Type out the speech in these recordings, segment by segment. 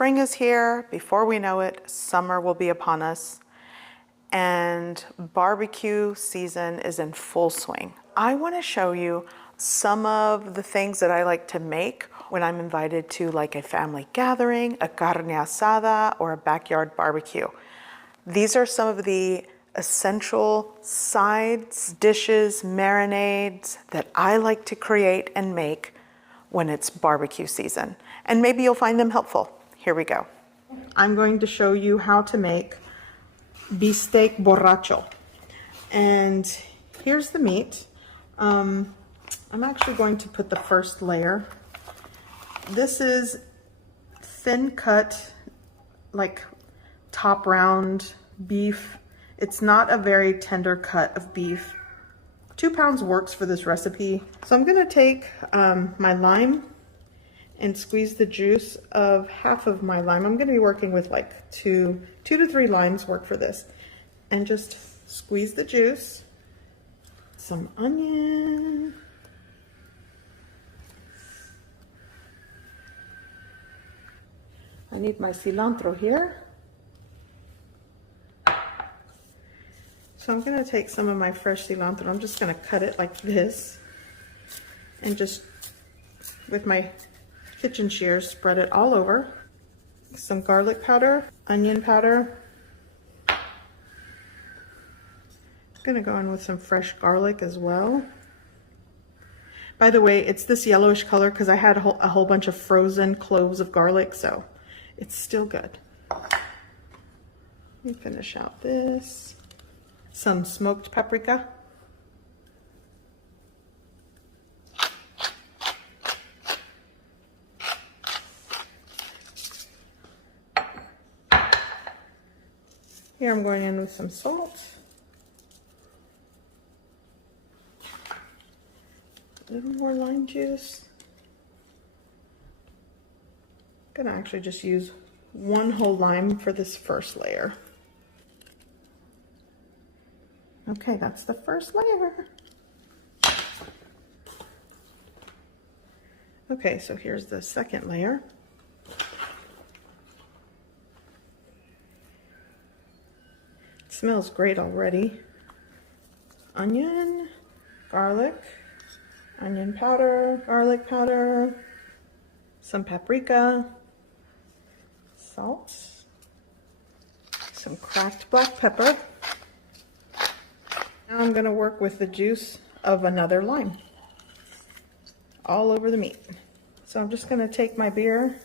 spring is here. Before we know it, summer will be upon us, and barbecue season is in full swing. I want to show you some of the things that I like to make when I'm invited to like a family gathering, a carne asada, or a backyard barbecue. These are some of the essential sides, dishes, marinades that I like to create and make when it's barbecue season. And maybe you'll find them helpful. Here we go. I'm going to show you how to make bistec borracho. And here's the meat. I'm actually going to put the first layer. This is thin cut, like top round beef. It's not a very tender cut of beef. 2 pounds works for this recipe. So I'm gonna take my lime and squeeze the juice of half of my lime. I'm gonna be working with like two to 3 limes work for this. And just squeeze the juice. Some onion. I need my cilantro here. So I'm gonna take some of my fresh cilantro. I'm just gonna cut it like this and just with my kitchen shears spread it all over. Some garlic powder, onion powder. I'm gonna go in with some fresh garlic as well. By the way, it's this yellowish color because I had a whole bunch of frozen cloves of garlic, so it's still good. Let me finish out this. Some smoked paprika. Here I'm going in with some salt. A little more lime juice. I'm gonna actually just use 1 whole lime for this first layer. Okay, that's the first layer. Okay, so here's the second layer. It smells great already. Onion, garlic, onion powder, garlic powder, some paprika, salt, some cracked black pepper. Now I'm going to work with the juice of another lime all over the meat. So I'm just going to take my beer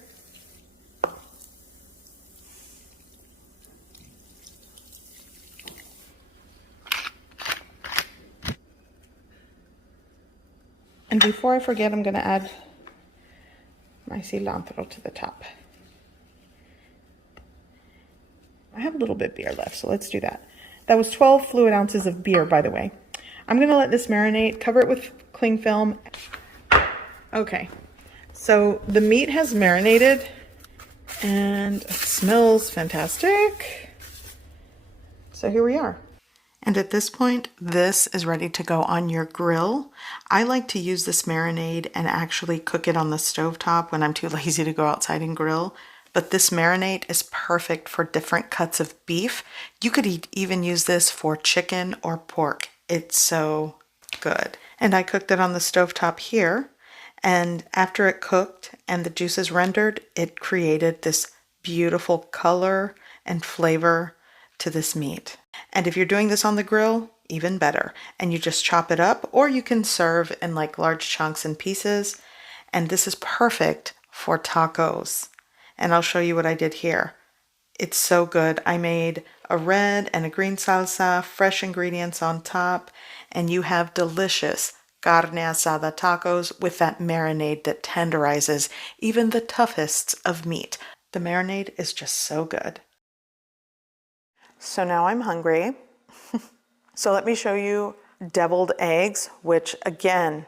and before I forget, I'm going to add my cilantro to the top. I have a little bit of beer left, so let's do that. That was 12 fluid ounces of beer, by the way. I'm gonna let this marinate, cover it with cling film. Okay, so the meat has marinated and it smells fantastic. So here we are. And at this point, this is ready to go on your grill. I like to use this marinade and actually cook it on the stovetop when I'm too lazy to go outside and grill. But this marinade is perfect for different cuts of beef. You could even use this for chicken or pork. It's so good. And I cooked it on the stovetop here. And after it cooked and the juices rendered, it created this beautiful color and flavor to this meat. And if you're doing this on the grill, even better. And you just chop it up, or you can serve in like large chunks and pieces. And this is perfect for tacos. And I'll show you what I did here. It's so good. I made a red and a green salsa, fresh ingredients on top, and you have delicious carne asada tacos with that marinade that tenderizes even the toughest of meat. The marinade is just so good. So now I'm hungry. So let me show you deviled eggs, which again,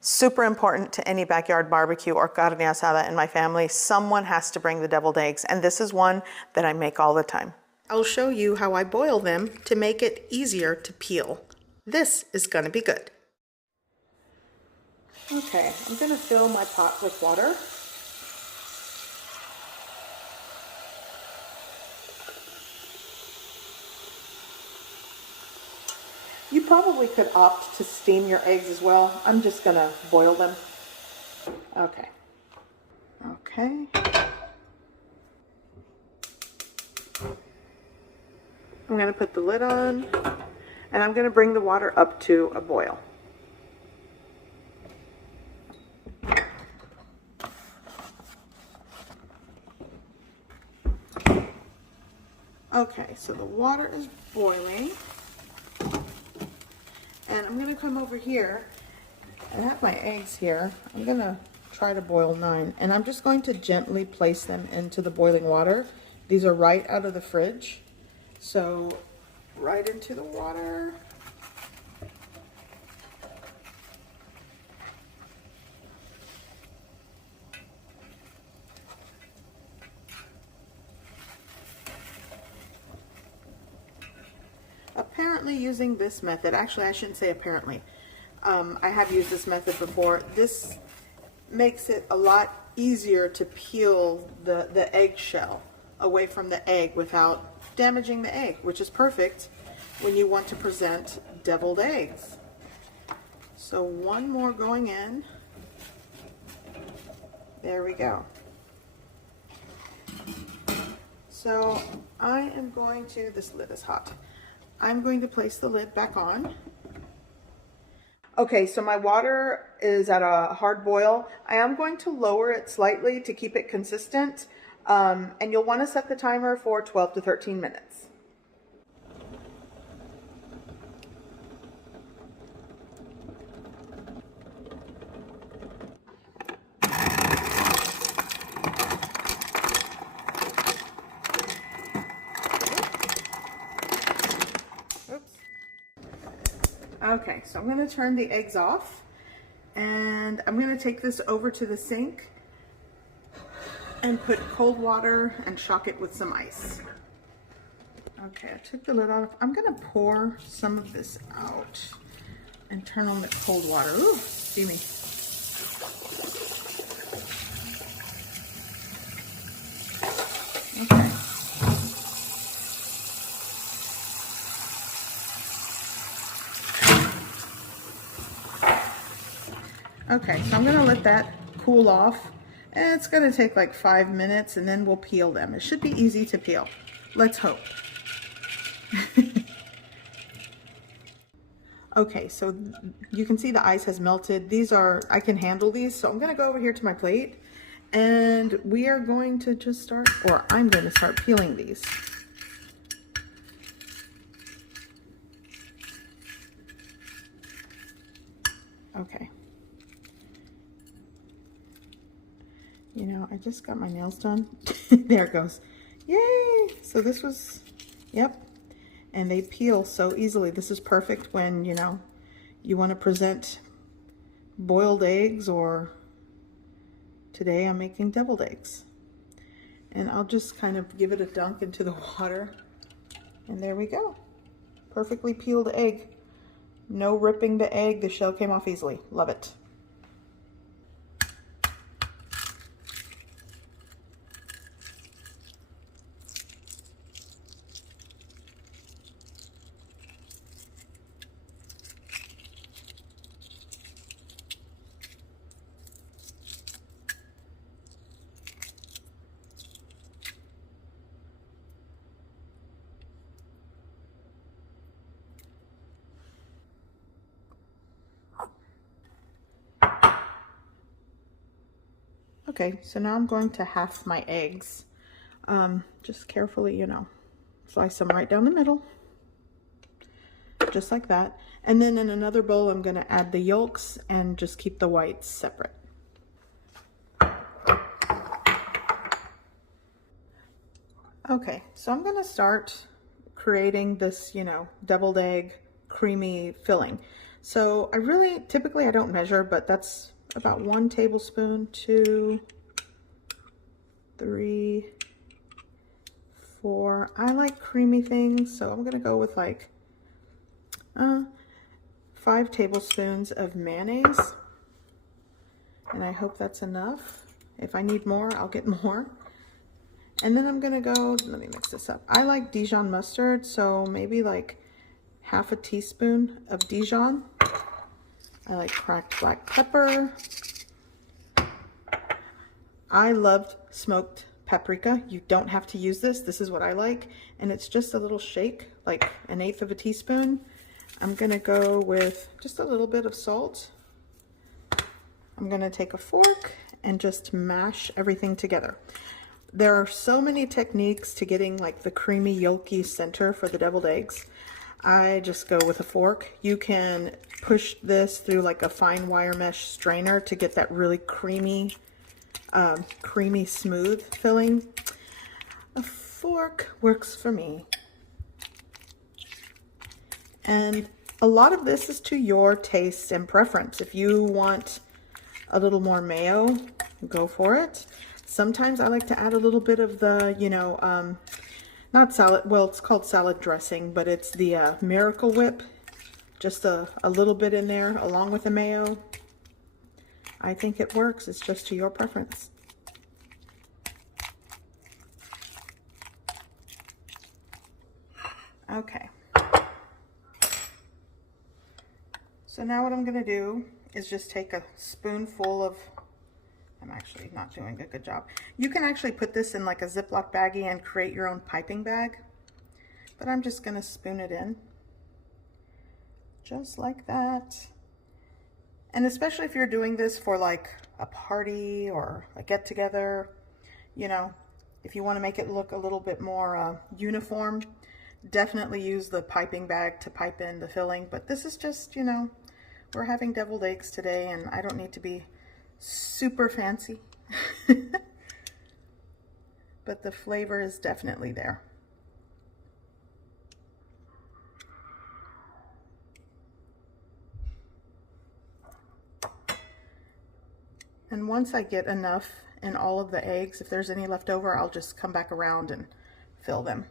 super important to any backyard barbecue or carne asada in my family. Someone has to bring the deviled eggs, and this is one that I make all the time. I'll show you how I boil them to make it easier to peel. This is gonna be good. Okay, I'm gonna fill my pot with water. You probably could opt to steam your eggs as well. I'm just gonna boil them. Okay. Okay. I'm gonna put the lid on, and I'm gonna bring the water up to a boil. Okay, so the water is boiling, and I'm gonna come over here. I have my eggs here. I'm gonna try to boil 9, and I'm just going to gently place them into the boiling water. These are right out of the fridge, so right into the water. Apparently using this method, actually I shouldn't say apparently, I have used this method before. This makes it a lot easier to peel the egg shell away from the egg without damaging the egg, which is perfect when you want to present deviled eggs. So one more going in. There we go. So I am going to, this lid is hot. I'm going to place the lid back on. Okay, so my water is at a hard boil. I am going to lower it slightly to keep it consistent. And you'll want to set the timer for 12 to 13 minutes. Okay, so I'm going to turn the eggs off, and I'm going to take this over to the sink and put cold water and shock it with some ice. Okay, I took the lid off. I'm going to pour some of this out and turn on the cold water. Ooh, steamy. Okay. Okay, so I'm gonna let that cool off, and it's gonna take like 5 minutes, and then we'll peel them. It should be easy to peel. Let's hope. Okay, so you can see the ice has melted. These are, I can handle these, so I'm gonna go over here to my plate, and we are going to just start, or I'm going to start peeling these. Okay. You know, I just got my nails done. There it goes. Yay! So this was, yep. And they peel so easily. This is perfect when, you know, you want to present boiled eggs, or today I'm making deviled eggs. And I'll just kind of give it a dunk into the water. And there we go. Perfectly peeled egg. No ripping the egg. The shell came off easily. Love it. Okay, so now I'm going to half my eggs. Just carefully, you know, slice them right down the middle. Just like that. And then in another bowl, I'm going to add the yolks and just keep the whites separate. Okay, so I'm going to start creating this, you know, deviled egg creamy filling. So typically I don't measure, but that's about 1 tablespoon, 2, 3, 4. I like creamy things, so I'm gonna go with like 5 tablespoons of mayonnaise, and I hope that's enough. If I need more, I'll get more. And then I'm gonna go, let me mix this up. I like Dijon mustard, so maybe like half a teaspoon of Dijon. I like cracked black pepper. I loved smoked paprika. You don't have to use this. This is what I like. And it's just a little shake, like 1/8 of a teaspoon. I'm gonna go with just a little bit of salt. I'm gonna take a fork and just mash everything together. There are so many techniques to getting like the creamy yolky center for the deviled eggs. I just go with a fork. You can push this through like a fine wire mesh strainer to get that really creamy, smooth filling. A fork works for me. And a lot of this is to your taste and preference. If you want a little more mayo, go for it. Sometimes I like to add a little bit of the, not salad, well, it's called salad dressing, but it's the Miracle Whip. Just a little bit in there along with the mayo. I think it works. It's just to your preference. Okay. So now what I'm going to do is just take a spoonful of, I'm actually not doing a good job. You can actually put this in like a Ziploc baggie and create your own piping bag. But I'm just going to spoon it in. Just like that. And especially if you're doing this for like a party or a get together, if you want to make it look a little bit more uniform, definitely use the piping bag to pipe in the filling. But this is just, we're having deviled eggs today and I don't need to be super fancy. But the flavor is definitely there. And once I get enough in all of the eggs, if there's any left over, I'll just come back around and fill them.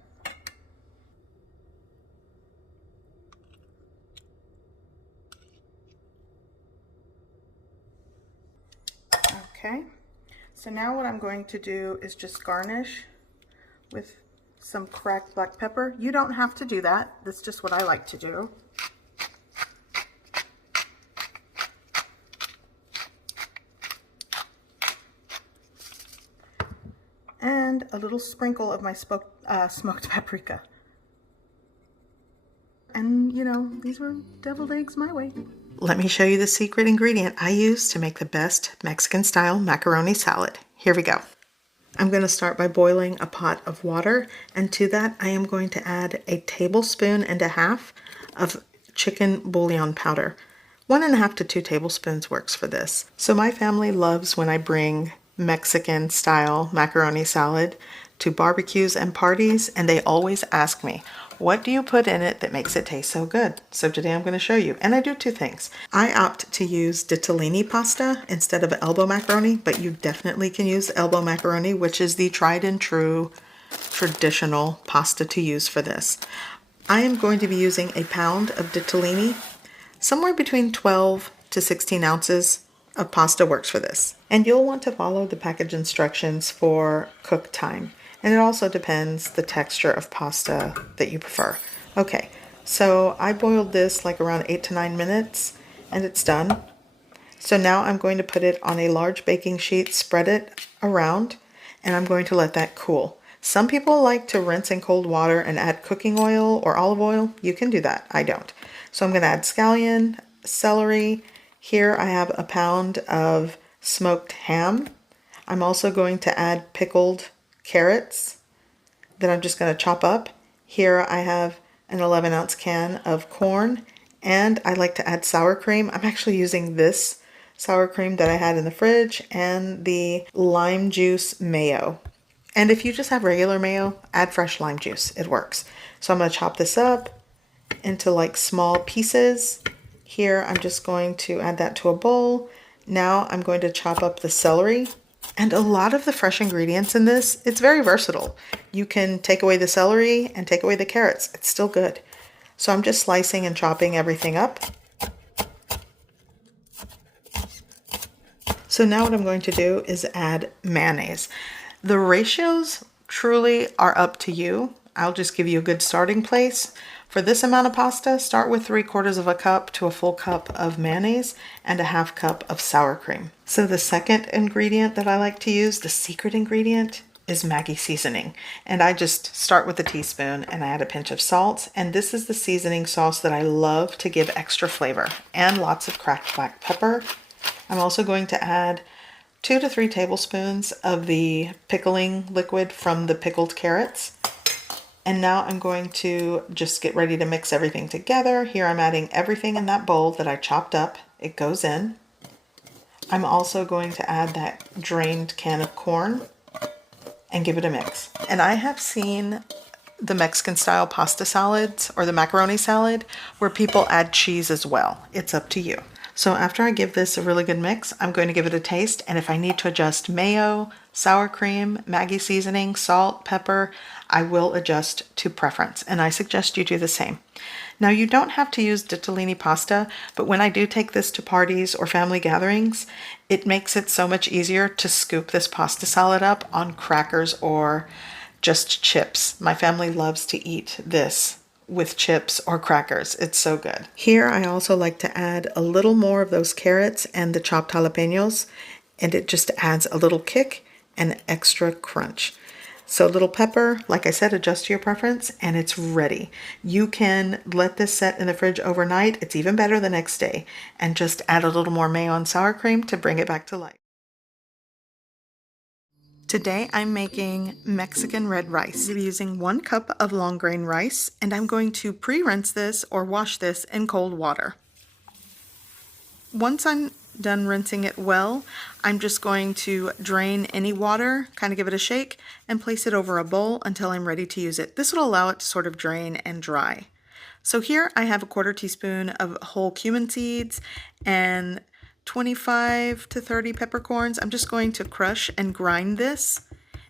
Okay, so now what I'm going to do is just garnish with some cracked black pepper. You don't have to do that. That's just what I like to do. And a little sprinkle of my smoked paprika. And these were deviled eggs my way. Let me show you the secret ingredient I use to make the best Mexican style macaroni salad. Here we go. I'm going to start by boiling a pot of water, and to that I am going to add 1.5 tablespoons of chicken bouillon powder. 1.5 to 2 tablespoons works for this. So my family loves when I bring Mexican style macaroni salad to barbecues and parties, and they always ask me, what do you put in it that makes it taste so good? So today I'm going to show you, and I do 2 things. I opt to use ditalini pasta instead of elbow macaroni, but you definitely can use elbow macaroni, which is the tried and true traditional pasta to use for this. I am going to be using 1 pound of ditalini. Somewhere between 12 to 16 ounces of pasta works for this. And you'll want to follow the package instructions for cook time. And it also depends the texture of pasta that you prefer. Okay, so I boiled this like around 8 to 9 minutes and it's done. So now I'm going to put it on a large baking sheet, spread it around, and I'm going to let that cool. Some people like to rinse in cold water and add cooking oil or olive oil. You can do that, I don't. So I'm going to add scallion, celery. Here I have 1 pound of smoked ham. I'm also going to add pickled carrots that I'm just going to chop up. Here I have an 11-ounce can of corn, and I like to add sour cream. I'm actually using this sour cream that I had in the fridge and the lime juice mayo. And if you just have regular mayo, add fresh lime juice. It works. So I'm going to chop this up into like small pieces. Here I'm just going to add that to a bowl. Now I'm going to chop up the celery. And a lot of the fresh ingredients in this, it's very versatile. You can take away the celery and take away the carrots. It's still good. So I'm just slicing and chopping everything up. So now what I'm going to do is add mayonnaise. The ratios truly are up to you. I'll just give you a good starting place. For this amount of pasta, start with 3/4 of a cup to a full cup of mayonnaise and a half cup of sour cream. So the second ingredient that I like to use, the secret ingredient, is Maggi seasoning. And I just start with a teaspoon and I add a pinch of salt. And this is the seasoning sauce that I love to give extra flavor, and lots of cracked black pepper. I'm also going to add 2 to 3 tablespoons of the pickling liquid from the pickled carrots. And now I'm going to just get ready to mix everything together. Here I'm adding everything in that bowl that I chopped up. It goes in. I'm also going to add that drained can of corn and give it a mix. And I have seen the Mexican style pasta salads or the macaroni salad where people add cheese as well. It's up to you. So after I give this a really good mix, I'm going to give it a taste, and if I need to adjust mayo, sour cream, Maggi seasoning, salt, pepper, I will adjust to preference, and I suggest you do the same. Now, you don't have to use ditalini pasta, but when I do take this to parties or family gatherings, it makes it so much easier to scoop this pasta salad up on crackers or just chips. My family loves to eat this with chips or crackers. It's so good. Here I also like to add a little more of those carrots and the chopped jalapenos, and it just adds a little kick and extra crunch. So little pepper, like I said, adjust to your preference, and it's ready. You can let this set in the fridge overnight. It's even better the next day, and just add a little more mayo and sour cream to bring it back to life. Today I'm making Mexican red rice. I'm using 1 cup of long grain rice, and I'm going to pre-rinse this or wash this in cold water. Once I'm done rinsing it well, I'm just going to drain any water, kind of give it a shake, and place it over a bowl until I'm ready to use it. This will allow it to sort of drain and dry. So here I have a 1/4 teaspoon of whole cumin seeds and 25 to 30 peppercorns. I'm just going to crush and grind this,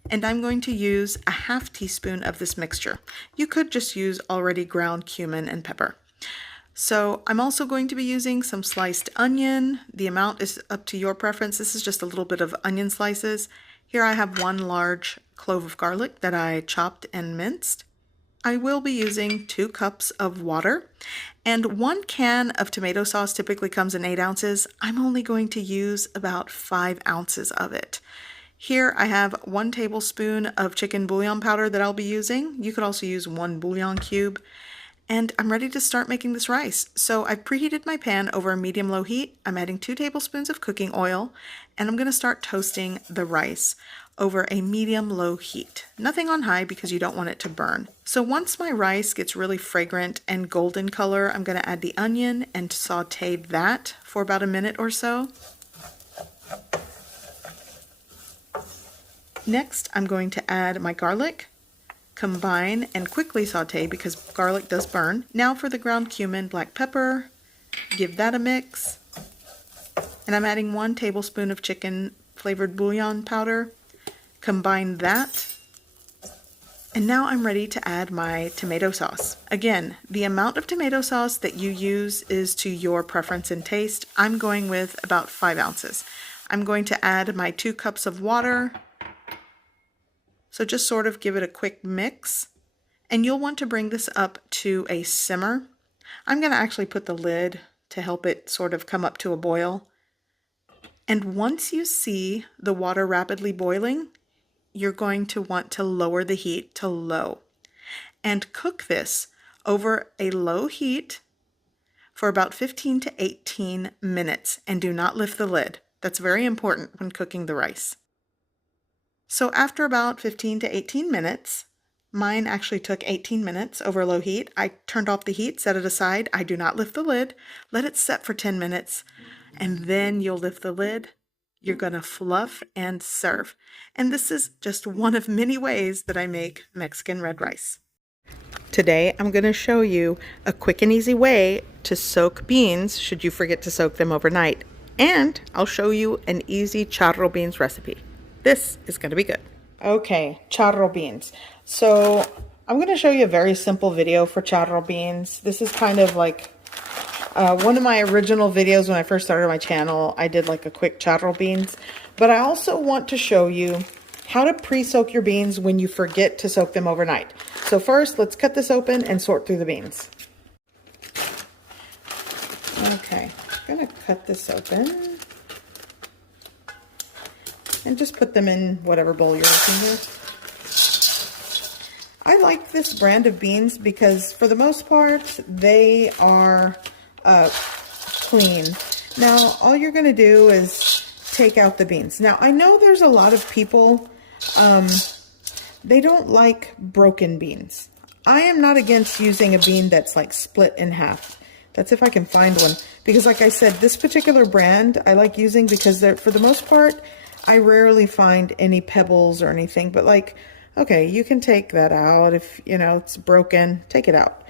and I'm going to use a 1/2 teaspoon of this mixture. You could just use already ground cumin and pepper. So I'm also going to be using some sliced onion. The amount is up to your preference. This is just a little bit of onion slices. Here I have 1 large clove of garlic that I chopped and minced. I will be using 2 cups of water, and 1 can of tomato sauce typically comes in 8 ounces. I'm only going to use about 5 ounces of it. Here I have 1 tablespoon of chicken bouillon powder that I'll be using. You could also use 1 bouillon cube. And I'm ready to start making this rice. So I've preheated my pan over a medium-low heat. I'm adding 2 tablespoons of cooking oil, and I'm going to start toasting the rice over a medium-low heat. Nothing on high because you don't want it to burn. So once my rice gets really fragrant and golden color, I'm going to add the onion and saute that for about a minute or so. Next, I'm going to add my garlic. Combine and quickly saute because garlic does burn. Now for the ground cumin, black pepper, give that a mix. And I'm adding 1 tablespoon of chicken flavored bouillon powder. Combine that. And now I'm ready to add my tomato sauce. Again, the amount of tomato sauce that you use is to your preference and taste. I'm going with about 5 ounces. I'm going to add my 2 cups of water. So just sort of give it a quick mix, and you'll want to bring this up to a simmer. I'm going to actually put the lid to help it sort of come up to a boil. And once you see the water rapidly boiling, you're going to want to lower the heat to low and cook this over a low heat for about 15 to 18 minutes, and do not lift the lid. That's very important when cooking the rice. So after about 15 to 18 minutes, mine actually took 18 minutes over low heat. I turned off the heat, set it aside. I do not lift the lid. Let it set for 10 minutes, and then you'll lift the lid. You're going to fluff and serve. And this is just one of many ways that I make Mexican red rice. Today, I'm going to show you a quick and easy way to soak beans should you forget to soak them overnight. And I'll show you an easy charro beans recipe. This is going to be good. Okay, charro beans. So I'm going to show you a very simple video for charro beans. This is kind of like one of my original videos when I first started my channel. I did like a quick charro beans. But I also want to show you how to pre-soak your beans when you forget to soak them overnight. So first, let's cut this open and sort through the beans. Okay, I'm gonna cut this open and just put them in whatever bowl you're using here. I like this brand of beans because for the most part, they are clean. Now, all you're gonna do is take out the beans. Now, I know there's a lot of people, they don't like broken beans. I am not against using a bean that's like split in half. That's if I can find one. Because like I said, this particular brand I like using because they're, for the most part, I rarely find any pebbles or anything. But like, okay, you can take that out if, you know, it's broken, take it out.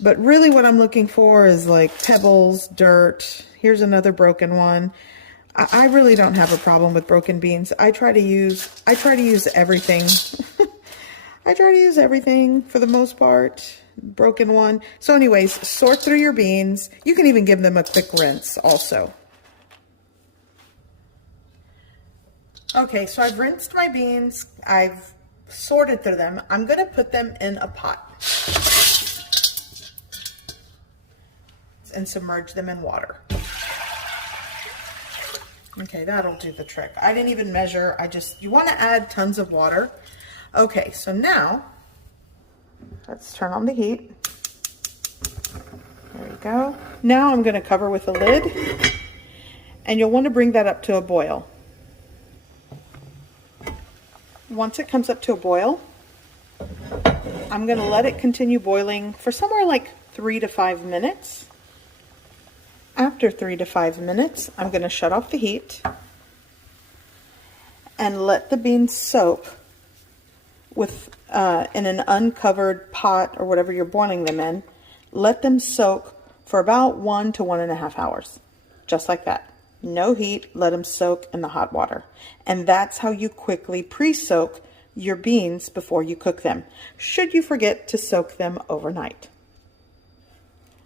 But really what I'm looking for is like pebbles, dirt. Here's another broken one. I really don't have a problem with broken beans. I try to use everything. I try to use everything for the most part. Broken one. So anyways, sort through your beans. You can even give them a quick rinse also. Okay, so I've rinsed my beans. I've sorted through them. I'm going to put them in a pot and submerge them in water. Okay, that'll do the trick. I didn't even measure. You want to add tons of water. Okay, so now let's turn on the heat. There we go. Now I'm going to cover with a lid, and you'll want to bring that up to a boil. Once it comes up to a boil, I'm going to let it continue boiling for somewhere like 3 to 5 minutes. After 3 to 5 minutes, I'm going to shut off the heat and let the beans soak with in an uncovered pot or whatever you're boiling them in. Let them soak for about 1 to 1.5 hours, just like that. No heat, let them soak in the hot water. And that's how you quickly pre-soak your beans before you cook them, should you forget to soak them overnight.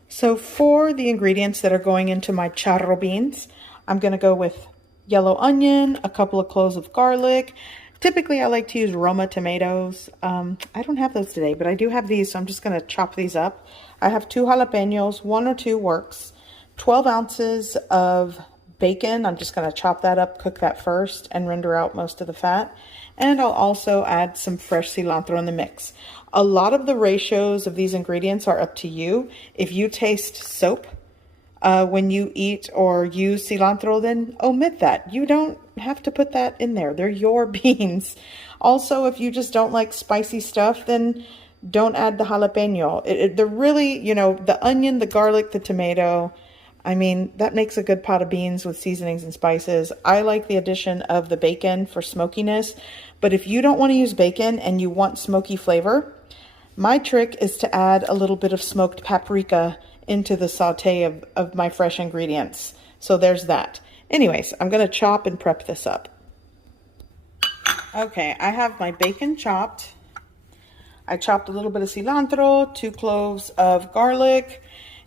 So for the ingredients that are going into my charro beans, I'm going to go with yellow onion, a couple of cloves of garlic. Typically, I like to use Roma tomatoes. I don't have those today, but I do have these, so I'm just going to chop these up. I have 2 jalapenos, 1 or 2 works, 12 ounces of bacon. I'm just going to chop that up, cook that first, and render out most of the fat. And I'll also add some fresh cilantro in the mix. A lot of the ratios of these ingredients are up to you. If you taste soap when you eat or use cilantro, then omit that. You don't have to put that in there. They're your beans. Also, if you just don't like spicy stuff, then don't add the jalapeno. They're really, you know, the onion, the garlic, the tomato, I mean, that makes a good pot of beans with seasonings and spices. I like the addition of the bacon for smokiness, but if you don't want to use bacon and you want smoky flavor, my trick is to add a little bit of smoked paprika into the saute of my fresh ingredients. So there's that. Anyways, I'm going to chop and prep this up. Okay, I have my bacon chopped. I chopped a little bit of cilantro, 2 cloves of garlic,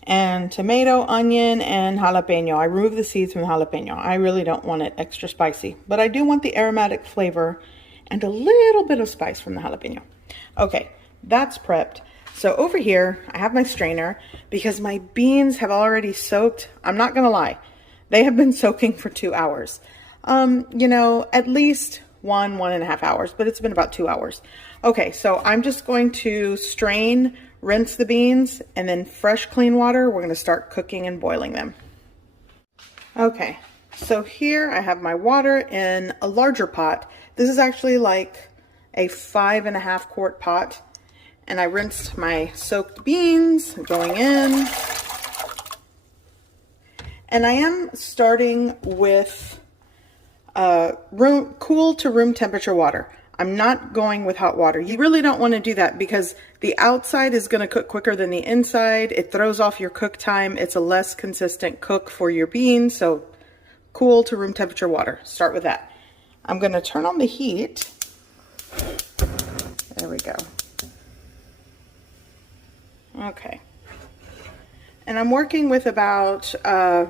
and tomato, onion, and jalapeno. I removed the seeds from the jalapeno. I really don't want it extra spicy, but I do want the aromatic flavor and a little bit of spice from the jalapeno. Okay, that's prepped. So over here, I have my strainer because my beans have already soaked. I'm not gonna lie, they have been soaking for 2 hours. You know, at least 1.5 hours, but it's been about 2 hours. Okay, so I'm just going to strain, rinse the beans, and then fresh clean water, we're going to start cooking and boiling them. Okay, so here I have my water in a larger pot. This is actually like a 5.5 quart pot, and I rinsed my soaked beans going in. And I am starting with cool to room temperature water. I'm not going with hot water. You really don't want to do that because the outside is going to cook quicker than the inside. It throws off your cook time. It's a less consistent cook for your beans. So cool to room temperature water. Start with that. I'm going to turn on the heat. There we go. Okay. And I'm working with about,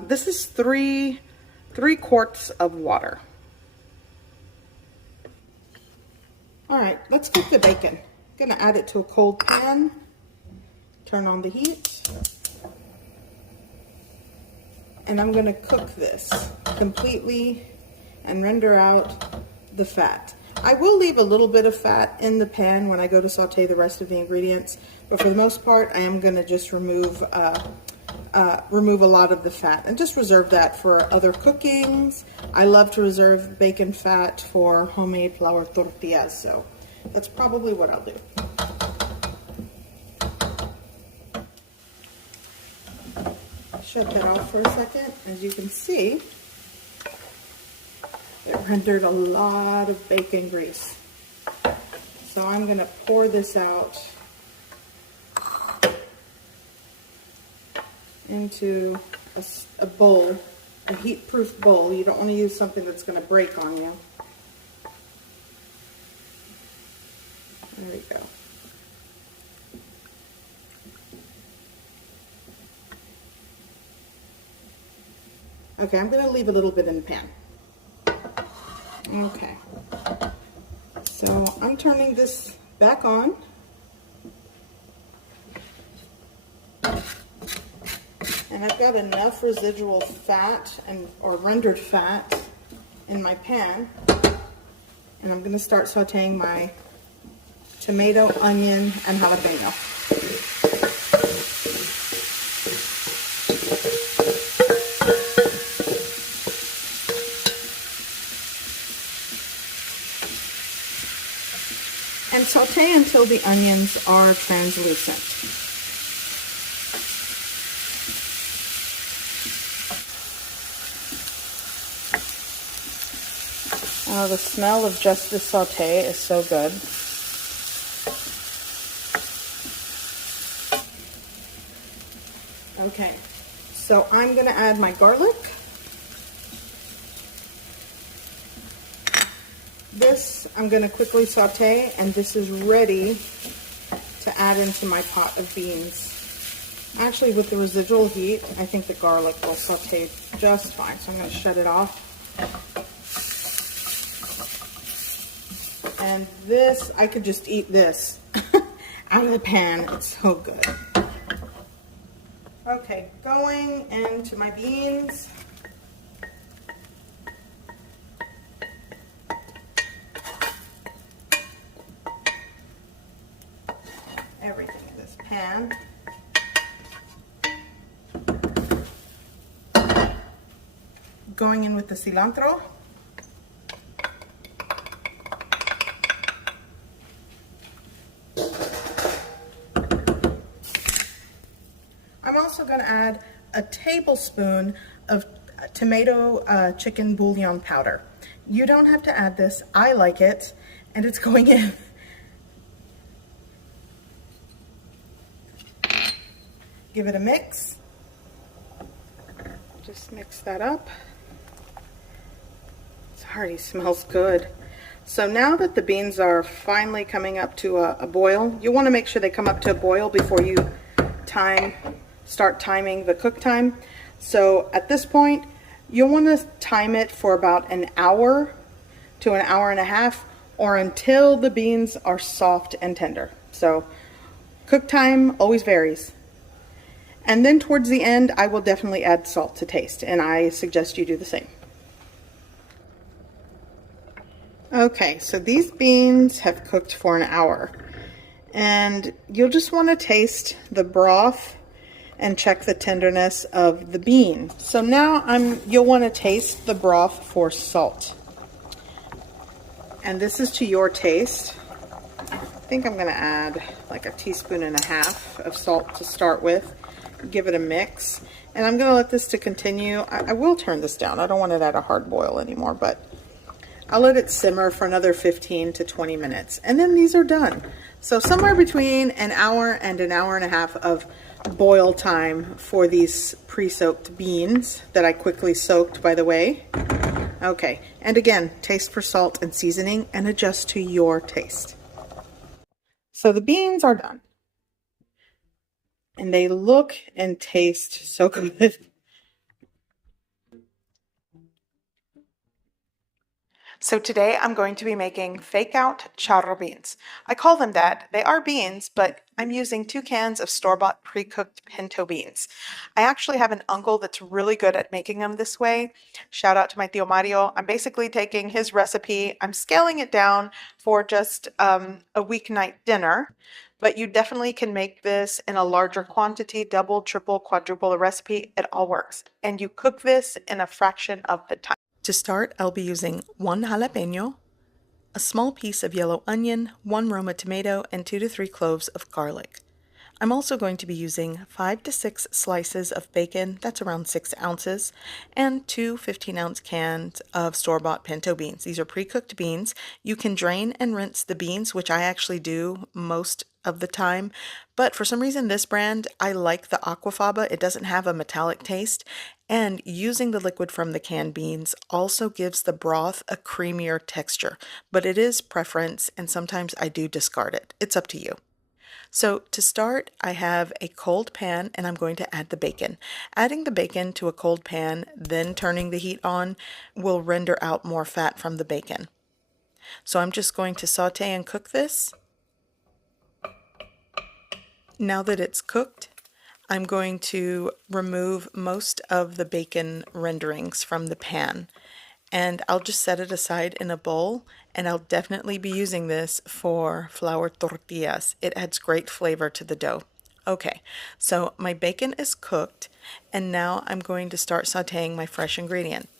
this is 3 quarts of water. All right, let's cook the bacon. I'm gonna add it to a cold pan, turn on the heat, and I'm gonna cook this completely and render out the fat. I will leave a little bit of fat in the pan when I go to saute the rest of the ingredients, but for the most part, I am gonna just remove a lot of the fat and just reserve that for other cookings. I love to reserve bacon fat for homemade flour tortillas, so that's probably what I'll do. Shut that off for a second. As you can see, it rendered a lot of bacon grease. So I'm going to pour this out into a bowl, a heat-proof bowl. You don't want to use something that's going to break on you. There we go. Okay, I'm going to leave a little bit in the pan. Okay. So I'm turning this back on. And I've got enough residual fat or rendered fat in my pan. And I'm going to start sauteing my tomato, onion, and jalapeno. And saute until the onions are translucent. Oh, the smell of just the saute is so good. Okay, so I'm going to add my garlic. This I'm going to quickly saute, and this is ready to add into my pot of beans. Actually, with the residual heat, I think the garlic will saute just fine, so I'm going to shut it off. And this, I could just eat this out of the pan. It's so good. Okay, going into my beans. Everything in this pan. Going in with the cilantro. I'm also going to add a tablespoon of tomato chicken bouillon powder. You don't have to add this. I like it, and it's going in. Give it a mix. Just mix that up. It already smells good. So now that the beans are finally coming up to a boil, you want to make sure they come up to a boil before you start timing the cook time. So at this point, you'll want to time it for about an hour to an hour and a half, or until the beans are soft and tender. So cook time always varies. And then towards the end, I will definitely add salt to taste, and I suggest you do the same. Okay, so these beans have cooked for an hour, and you'll just want to taste the broth and check the tenderness of the bean. So now you'll want to taste the broth for salt. And this is to your taste. I think I'm going to add like a teaspoon and a half of salt to start with. Give it a mix. And I'm going to let this to continue. I will turn this down. I don't want it at a hard boil anymore, but I'll let it simmer for another 15 to 20 minutes. And then these are done. So somewhere between an hour and an hour and a half of boil time for these pre-soaked beans that I quickly soaked, by the way. Okay, and again, taste for salt and seasoning and adjust to your taste. So the beans are done. And they look and taste so good. So today I'm going to be making fake out charro beans. I call them that. They are beans, but I'm using 2 cans of store-bought pre-cooked pinto beans. I actually have an uncle that's really good at making them this way. Shout out to my Tío Mario. I'm basically taking his recipe. I'm scaling it down for just a weeknight dinner, but you definitely can make this in a larger quantity, double, triple, quadruple a recipe. It all works. And you cook this in a fraction of the time. To start, I'll be using 1 jalapeno, a small piece of yellow onion, 1 Roma tomato, and 2 to 3 cloves of garlic. I'm also going to be using 5 to 6 slices of bacon, that's around 6 ounces, and 2 15-ounce cans of store-bought pinto beans. These are pre-cooked beans. You can drain and rinse the beans, which I actually do most of the time, but for some reason this brand, I like the aquafaba. It doesn't have a metallic taste, and using the liquid from the canned beans also gives the broth a creamier texture, but it is preference, and sometimes I do discard it. It's up to you. So to start, I have a cold pan and I'm going to add the bacon. Adding the bacon to a cold pan, then turning the heat on, will render out more fat from the bacon. So I'm just going to saute and cook this. Now that it's cooked, I'm going to remove most of the bacon renderings from the pan. And I'll just set it aside in a bowl, and I'll definitely be using this for flour tortillas. It adds great flavor to the dough. Okay, so my bacon is cooked, and now I'm going to start sauteing my fresh ingredient.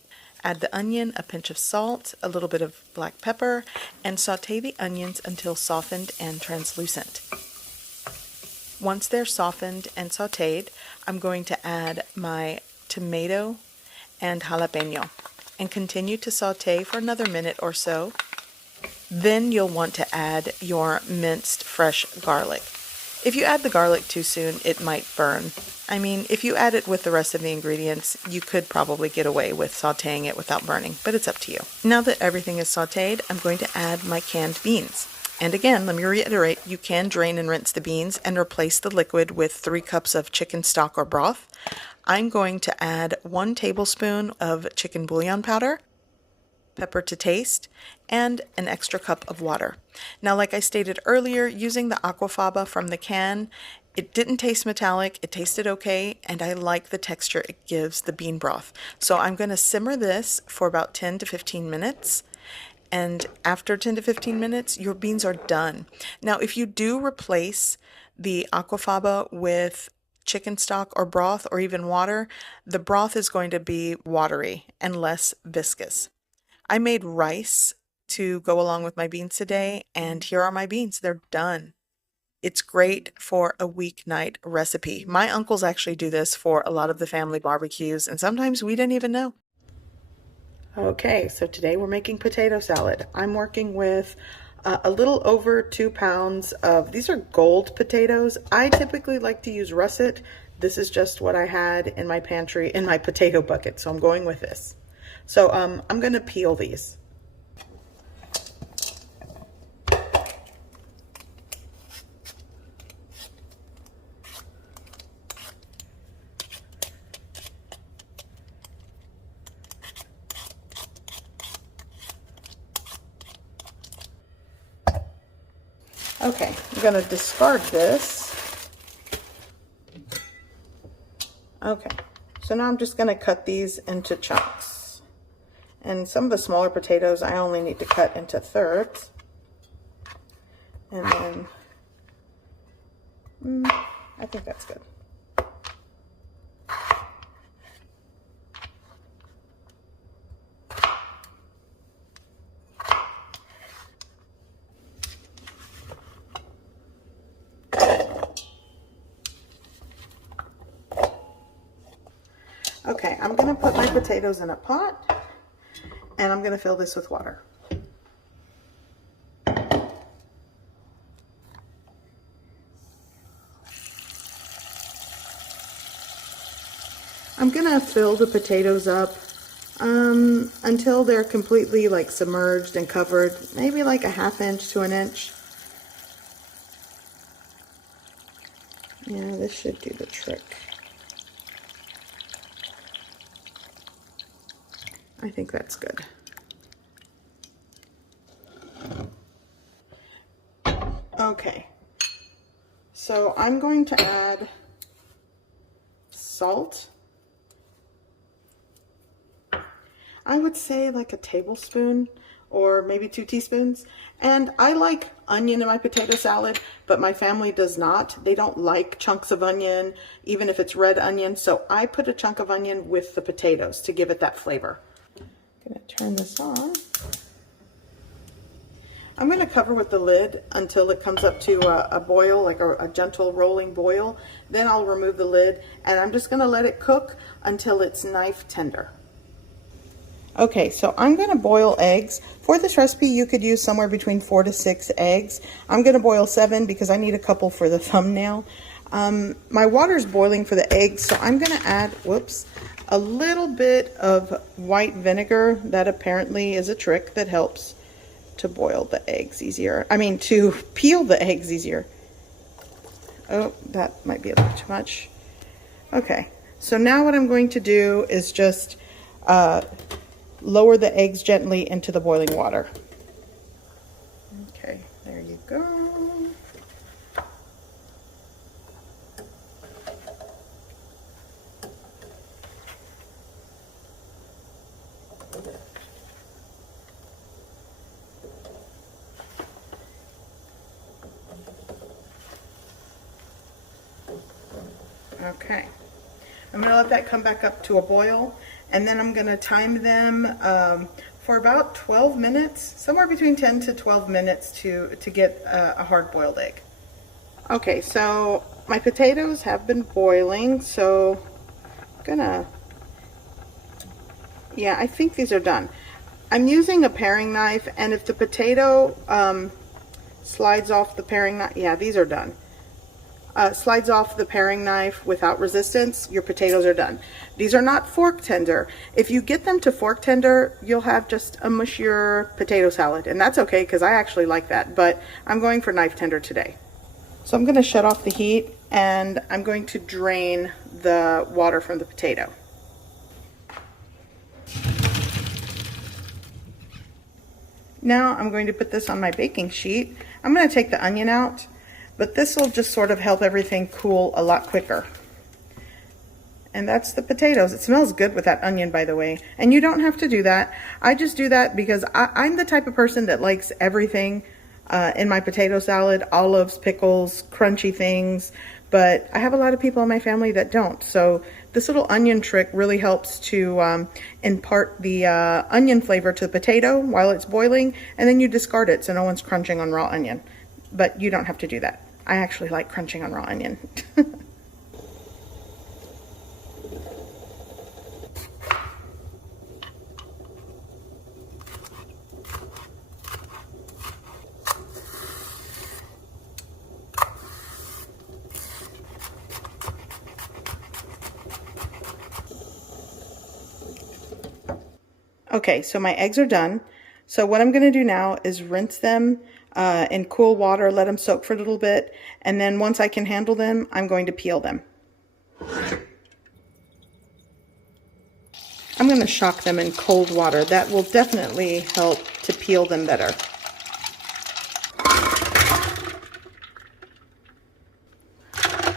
Add the onion, a pinch of salt, a little bit of black pepper, and saute the onions until softened and translucent. Once they're softened and sauteed, I'm going to add my tomato and jalapeno and continue to saute for another minute or so. Then you'll want to add your minced fresh garlic. If you add the garlic too soon, it might burn. I mean, if you add it with the rest of the ingredients, you could probably get away with sauteing it without burning, but it's up to you. Now that everything is sauteed, I'm going to add my canned beans. And again, let me reiterate, you can drain and rinse the beans and replace the liquid with 3 cups of chicken stock or broth. I'm going to add 1 tablespoon of chicken bouillon powder, pepper to taste, and an extra cup of water. Now, like I stated earlier, using the aquafaba from the can, it didn't taste metallic, it tasted okay, and I like the texture it gives the bean broth. So I'm going to simmer this for about 10 to 15 minutes. And after 10 to 15 minutes, your beans are done. Now, if you do replace the aquafaba with chicken stock or broth or even water, the broth is going to be watery and less viscous. I made rice to go along with my beans today, and here are my beans. They're done. It's great for a weeknight recipe. My uncles actually do this for a lot of the family barbecues, and sometimes we didn't even know. Okay, so today we're making potato salad. I'm working with a little over 2 pounds of, these are gold potatoes. I typically like to use russet. This is just what I had in my pantry in my potato bucket, so I'm going with this. So I'm going to peel these. Okay, I'm going to discard this. Okay, so now I'm just going to cut these into chunks. And some of the smaller potatoes I only need to cut into thirds. And then, I think that's good. Okay, I'm going to put my potatoes in a pot, and I'm going to fill this with water. I'm going to fill the potatoes up until they're completely like submerged and covered, maybe like a 1/2 inch to 1 inch. Yeah, this should do the trick. I think that's good. Okay, so I'm going to add salt. I would say like a tablespoon or maybe 2 teaspoons. And I like onion in my potato salad, but my family does not. They don't like chunks of onion, even if it's red onion. So I put a chunk of onion with the potatoes to give it that flavor. I'm gonna turn this on. I'm gonna cover with the lid until it comes up to a boil, like a gentle rolling boil. Then I'll remove the lid and I'm just gonna let it cook until it's knife tender. Okay, so I'm going to boil eggs. For this recipe, you could use somewhere between 4 to 6 eggs. I'm going to boil 7 because I need a couple for the thumbnail. My water's boiling for the eggs, so I'm going to add, a little bit of white vinegar. That apparently is a trick that helps to boil the eggs easier. I mean, to peel the eggs easier. Oh, that might be a little too much. Okay, so now what I'm going to do is just lower the eggs gently into the boiling water. Okay, there you go. Okay, I'm going to let that come back up to a boil, and then I'm going to time them for about 12 minutes, somewhere between 10 to 12 minutes to get a hard-boiled egg. Okay, so my potatoes have been boiling, so I'm gonna, yeah, I think these are done. I'm using a paring knife, and if the potato slides off the paring knife, yeah, these are done. Slides off the paring knife without resistance, your potatoes are done. These are not fork tender. If you get them to fork tender, you'll have just a mushier potato salad, and that's okay because I actually like that, but I'm going for knife tender today. So I'm going to shut off the heat and I'm going to drain the water from the potato. Now I'm going to put this on my baking sheet. I'm going to take the onion out, but this will just sort of help everything cool a lot quicker. And that's the potatoes. It smells good with that onion, by the way. And you don't have to do that. I just do that because I'm the type of person that likes everything in my potato salad, olives, pickles, crunchy things. But I have a lot of people in my family that don't. So this little onion trick really helps to impart the onion flavor to the potato while it's boiling. And then you discard it so no one's crunching on raw onion. But you don't have to do that. I actually like crunching on raw onion. Okay, so my eggs are done. So what I'm going to do now is rinse them in cool water, let them soak for a little bit, and then once I can handle them, I'm going to peel them. I'm going to shock them in cold water. That will definitely help to peel them better.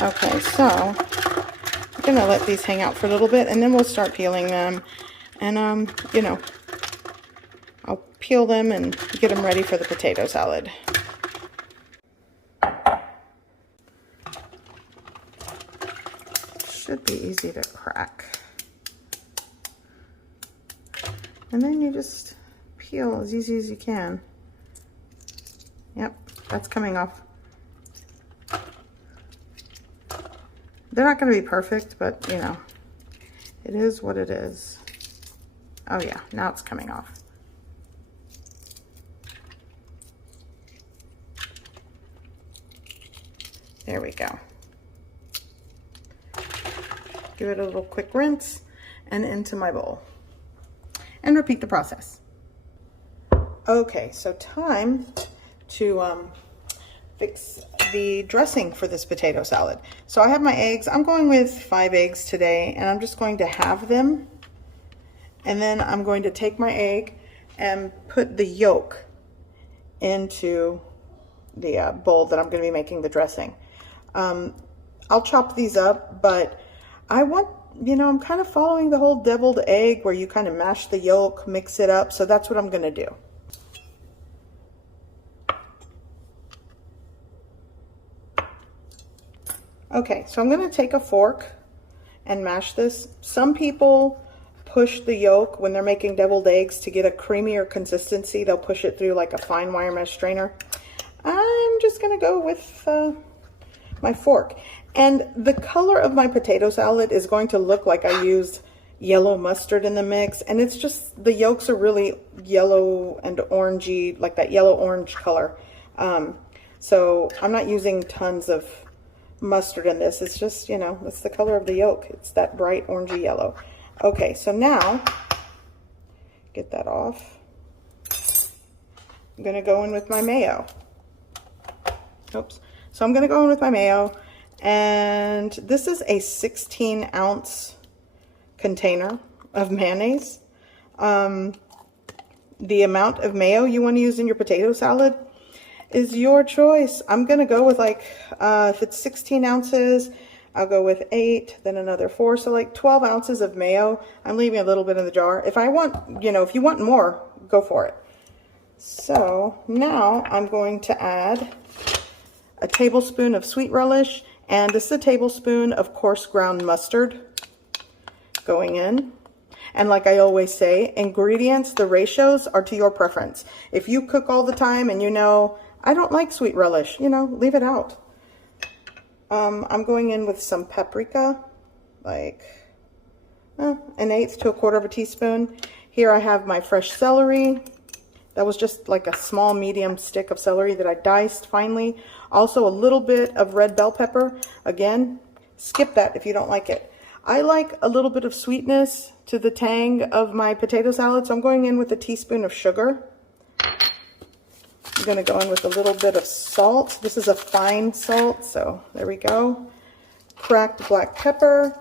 Okay, so I'm going to let these hang out for a little bit, and then we'll start peeling them. And, you know, I'll peel them and get them ready for the potato salad. Should be easy to crack. And then you just peel as easy as you can. Yep, that's coming off. They're not going to be perfect, but, you know, it is what it is. Oh yeah, now it's coming off. There we go. Give it a little quick rinse and into my bowl. And repeat the process. Okay, so time to fix the dressing for this potato salad. So I have my eggs. I'm going with 5 eggs today, and I'm just going to halve them. And then I'm going to take my egg and put the yolk into the bowl that I'm going to be making the dressing. I'll chop these up, but I want, you know, I'm kind of following the whole deviled egg where you kind of mash the yolk, mix it up. So that's what I'm going to do. Okay, so I'm going to take a fork and mash this. Some people push the yolk when they're making deviled eggs to get a creamier consistency. They'll push it through like a fine wire mesh strainer. I'm just going to go with my fork. And the color of my potato salad is going to look like I used yellow mustard in the mix. And it's just, the yolks are really yellow and orangey, like that yellow orange color. So I'm not using tons of mustard in this. It's just, you know, it's the color of the yolk. It's that bright orangey yellow. Okay, so now, get that off. I'm gonna go in with my mayo. Oops. So I'm gonna go in with my mayo, and this is a 16-ounce container of mayonnaise. The amount of mayo you want to use in your potato salad is your choice. I'm gonna go with like, if it's 16 ounces, I'll go with 8, then another 4, so like 12 ounces of mayo. I'm leaving a little bit in the jar. If I want, you know, if you want more, go for it. So now I'm going to add a tablespoon of sweet relish, and this is a tablespoon of coarse ground mustard going in. And like I always say, ingredients, the ratios are to your preference. If you cook all the time and you know, I don't like sweet relish, you know, leave it out. I'm going in with some paprika, like 1/8 to 1/4 teaspoon. Here I have my fresh celery. That was just like a small medium stick of celery that I diced finely. Also a little bit of red bell pepper. Again, skip that if you don't like it. I like a little bit of sweetness to the tang of my potato salad, so I'm going in with a teaspoon of sugar. I'm going to go in with a little bit of salt. This is a fine salt, so there we go. Cracked black pepper.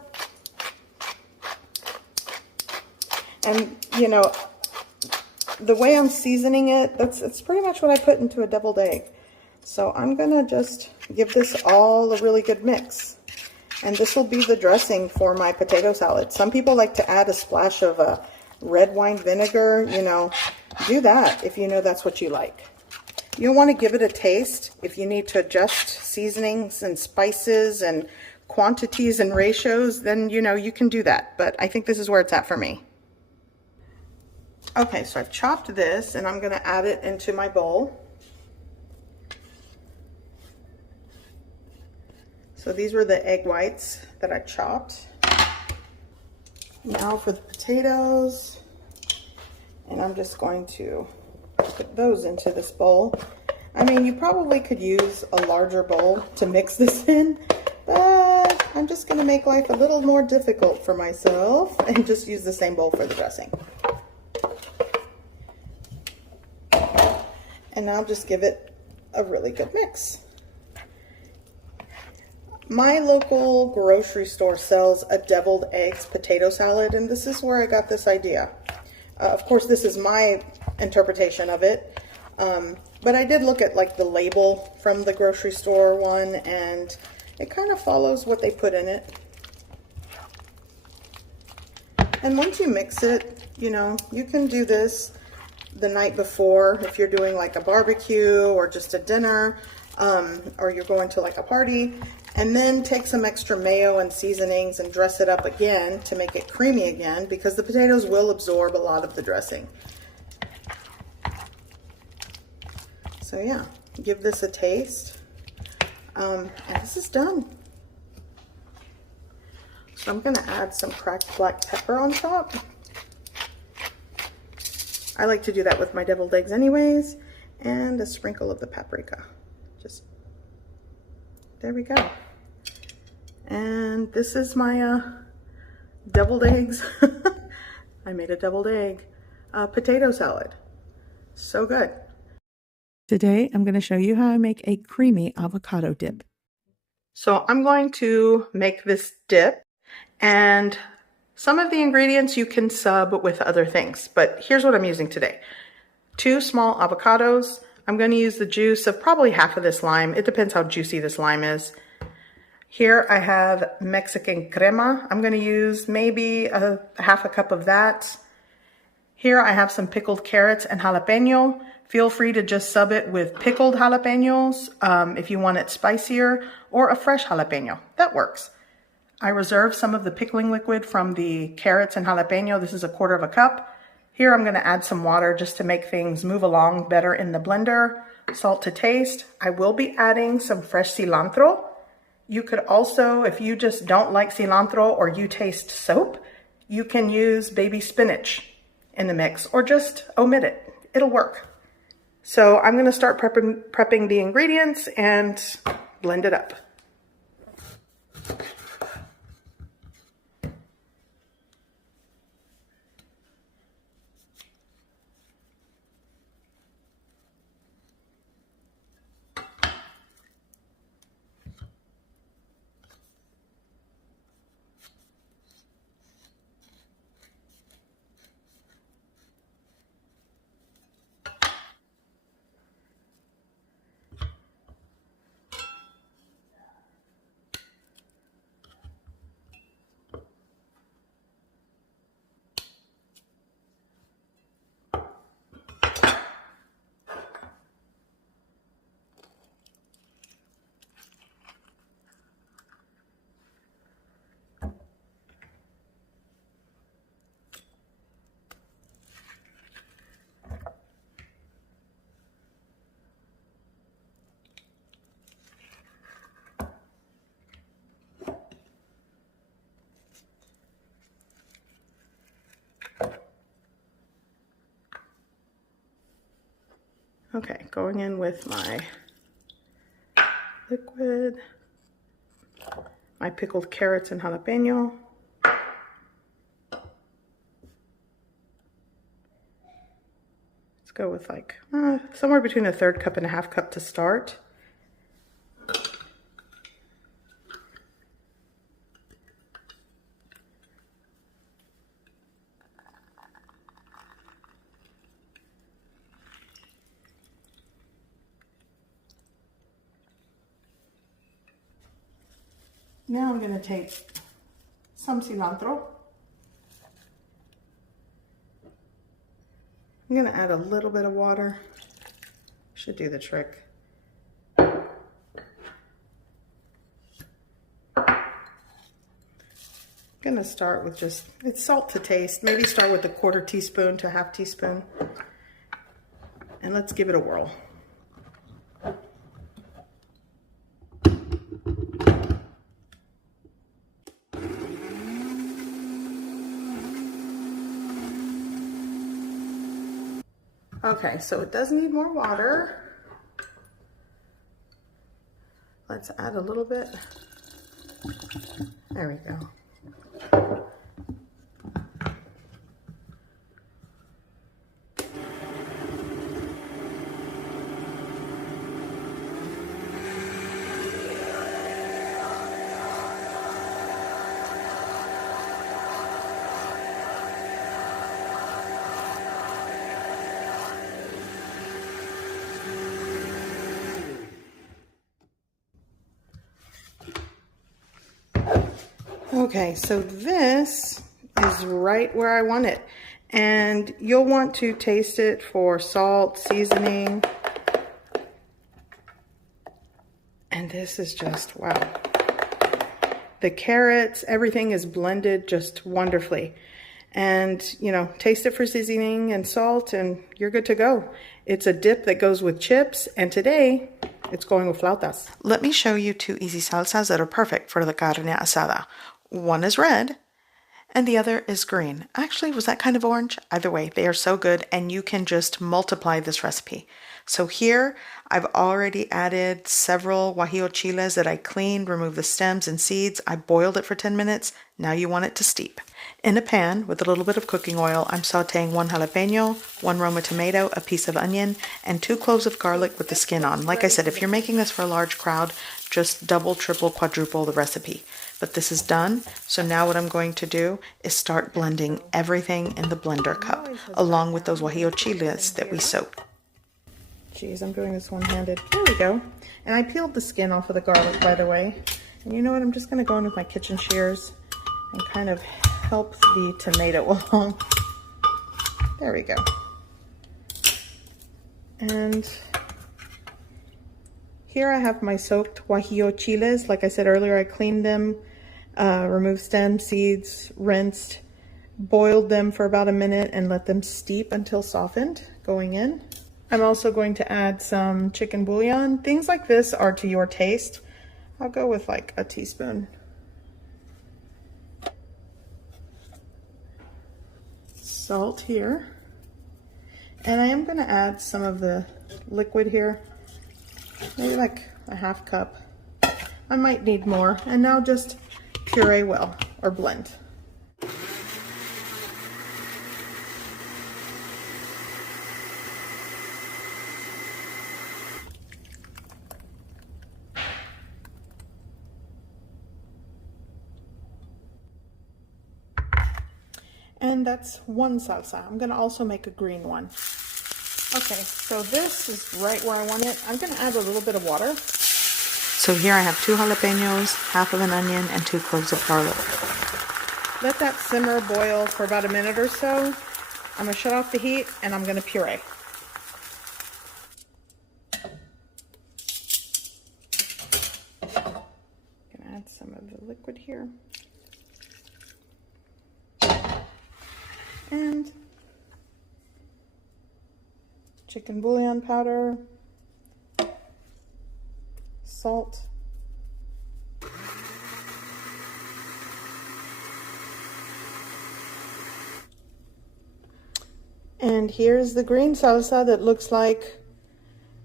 And, you know, the way I'm seasoning it, it's pretty much what I put into a deviled egg. So I'm going to just give this all a really good mix. And this will be the dressing for my potato salad. Some people like to add a splash of red wine vinegar. You know, do that if you know that's what you like. You'll want to give it a taste. If you need to adjust seasonings and spices and quantities and ratios, then, you know, you can do that. But I think this is where it's at for me. Okay, so I've chopped this and I'm going to add it into my bowl. So these were the egg whites that I chopped. Now for the potatoes. And I'm just going to put those into this bowl. I mean, you probably could use a larger bowl to mix this in, but I'm just going to make life a little more difficult for myself and just use the same bowl for the dressing. And now just give it a really good mix. My local grocery store sells a deviled eggs potato salad, and this is where I got this idea. Of course, this is my interpretation of it, but I did look at like the label from the grocery store one, and it kind of follows what they put in it. And once you mix it, you know, you can do this the night before if you're doing like a barbecue or just a dinner, or you're going to like a party, and then take some extra mayo and seasonings and dress it up again to make it creamy again, because the potatoes will absorb a lot of the dressing. So yeah, give this a taste. And this is done. So I'm gonna add some cracked black pepper on top. I like to do that with my deviled eggs anyways, and a sprinkle of the paprika. Just, there we go. And this is my deviled eggs. I made a deviled egg potato salad. So good. Today, I'm going to show you how I make a creamy avocado dip. So I'm going to make this dip, and some of the ingredients you can sub with other things, but here's what I'm using today. 2 small avocados. I'm going to use the juice of probably half of this lime. It depends how juicy this lime is. Here I have Mexican crema. I'm going to use maybe a half a cup of that. Here I have some pickled carrots and jalapeno. Feel free to just sub it with pickled jalapenos if you want it spicier, or a fresh jalapeno. That works. I reserved some of the pickling liquid from the carrots and jalapeno. This is 1/4 cup. Here I'm going to add some water just to make things move along better in the blender. Salt to taste. I will be adding some fresh cilantro. You could also, if you just don't like cilantro or you taste soap, you can use baby spinach in the mix, or just omit it. It'll work. So I'm going to start prepping the ingredients and blend it up. Okay, going in with my liquid, my pickled carrots and jalapeno. Let's go with like somewhere between 1/3 cup and 1/2 cup to start. Now I'm going to take some cilantro. I'm going to add a little bit of water. Should do the trick. I'm going to start with just, it's salt to taste. Maybe start with 1/4 teaspoon to 1/2 teaspoon. And let's give it a whirl. Okay, so it does need more water. Let's add a little bit. There we go. Okay, so this is right where I want it. And you'll want to taste it for salt, seasoning. And this is just, wow. The carrots, everything is blended just wonderfully. And, you know, taste it for seasoning and salt and you're good to go. It's a dip that goes with chips, and today it's going with flautas. Let me show you 2 easy salsas that are perfect for the carne asada. One is red and the other is green. Actually, was that kind of orange? Either way, they are so good, and you can just multiply this recipe. So here I've already added several guajillo chiles that I cleaned, removed the stems and seeds. I boiled it for 10 minutes. Now you want it to steep. In a pan with a little bit of cooking oil, I'm sauteing 1 jalapeno, 1 Roma tomato, a piece of onion, and 2 cloves of garlic with the skin on. Like I said, if you're making this for a large crowd, just double, triple, quadruple the recipe. But this is done, so now what I'm going to do is start blending everything in the blender cup, along with those guajillo chiles that we soaked. Geez, I'm doing this one-handed. There we go. And I peeled the skin off of the garlic, by the way. And you know what? I'm just going to go in with my kitchen shears and kind of help the tomato along. There we go. And here I have my soaked guajillo chiles. Like I said earlier, I cleaned them, removed stems, seeds, rinsed, boiled them for about a minute and let them steep until softened going in. I'm also going to add some chicken bouillon. Things like this are to your taste. I'll go with like a teaspoon. Salt here. And I am going to add some of the liquid here. Maybe like a half cup. I might need more. And now just puree well, or blend. And that's one salsa. I'm gonna also make a green one. Okay, so this is right where I want it. I'm gonna add a little bit of water. So here I have 2 jalapenos, half of an onion, and 2 cloves of garlic. Let that simmer, boil for about a minute or so. I'm gonna shut off the heat and I'm gonna puree. Gonna add some of the liquid here. And chicken bouillon powder, salt, and here's the green salsa that looks like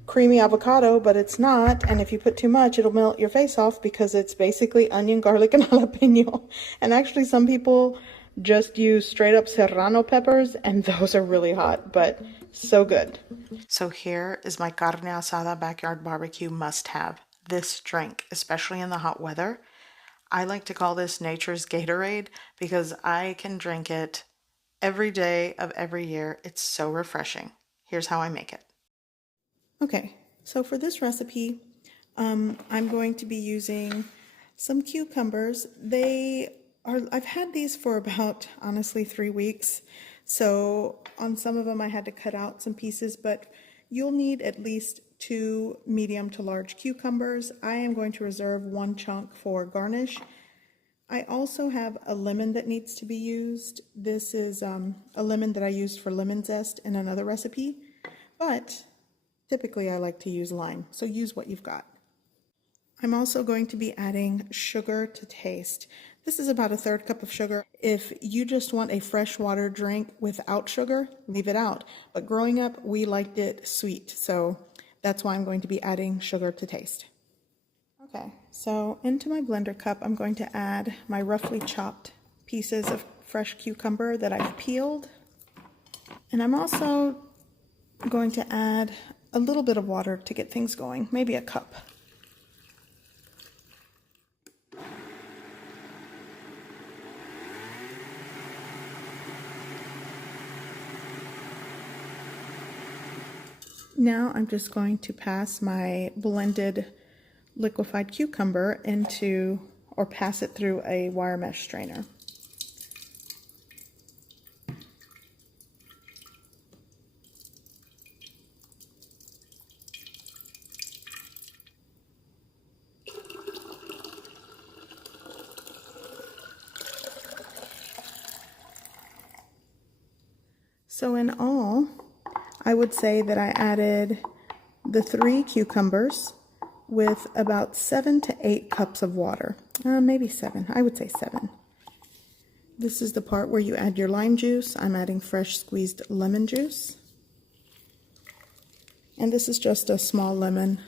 creamy avocado, but it's not. And if you put too much, it'll melt your face off because it's basically onion, garlic, and jalapeno. And actually some people just use straight up serrano peppers, and those are really hot, but so good. So here is my carne asada backyard barbecue must-have. This drink, especially in the hot weather. I like to call this nature's Gatorade because I can drink it every day of every year. It's so refreshing. Here's how I make it. Okay, so for this recipe, I'm going to be using some cucumbers. I've had these for about, honestly, 3 weeks. So on some of them I had to cut out some pieces, but you'll need at least 2 medium to large cucumbers. I am going to reserve 1 chunk for garnish. I also have a lemon that needs to be used. This is a lemon that I used for lemon zest in another recipe, but typically I like to use lime, so use what you've got. I'm also going to be adding sugar to taste. This is about 1/3 cup of sugar. If you just want a fresh water drink without sugar, leave it out. But growing up, we liked it sweet, so that's why I'm going to be adding sugar to taste. Okay, so into my blender cup, I'm going to add my roughly chopped pieces of fresh cucumber that I've peeled. And I'm also going to add a little bit of water to get things going, maybe a cup. Now I'm just going to pass my blended liquefied cucumber into, or pass it through a wire mesh strainer. So in all, I would say that I added the 3 cucumbers with about 7 to 8 cups of water. Maybe 7. I would say 7. This is the part where you add your lime juice. I'm adding fresh squeezed lemon juice. And this is just a small lemon.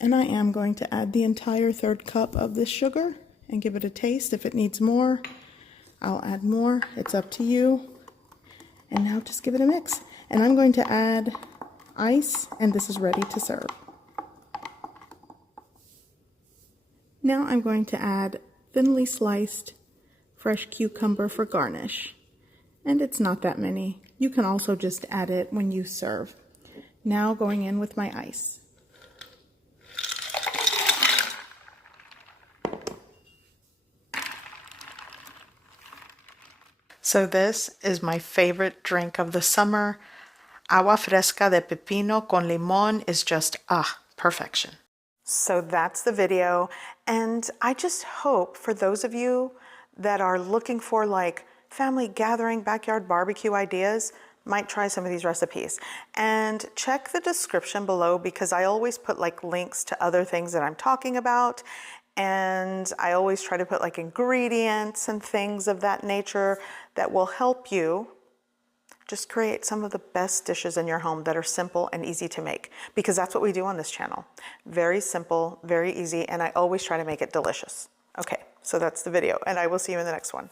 And I am going to add the entire 1/3 cup of this sugar and give it a taste. If it needs more, I'll add more. It's up to you. And now just give it a mix. And I'm going to add ice, and this is ready to serve. Now I'm going to add thinly sliced fresh cucumber for garnish. And it's not that many. You can also just add it when you serve. Now going in with my ice. So this is my favorite drink of the summer. Agua fresca de pepino con limón is just, perfection. So that's the video. And I just hope for those of you that are looking for like family gathering, backyard barbecue ideas, might try some of these recipes. And check the description below because I always put like links to other things that I'm talking about. And I always try to put like ingredients and things of that nature that will help you just create some of the best dishes in your home that are simple and easy to make, because that's what we do on this channel. Very simple, very easy, and I always try to make it delicious. Okay, so that's the video, and I will see you in the next one.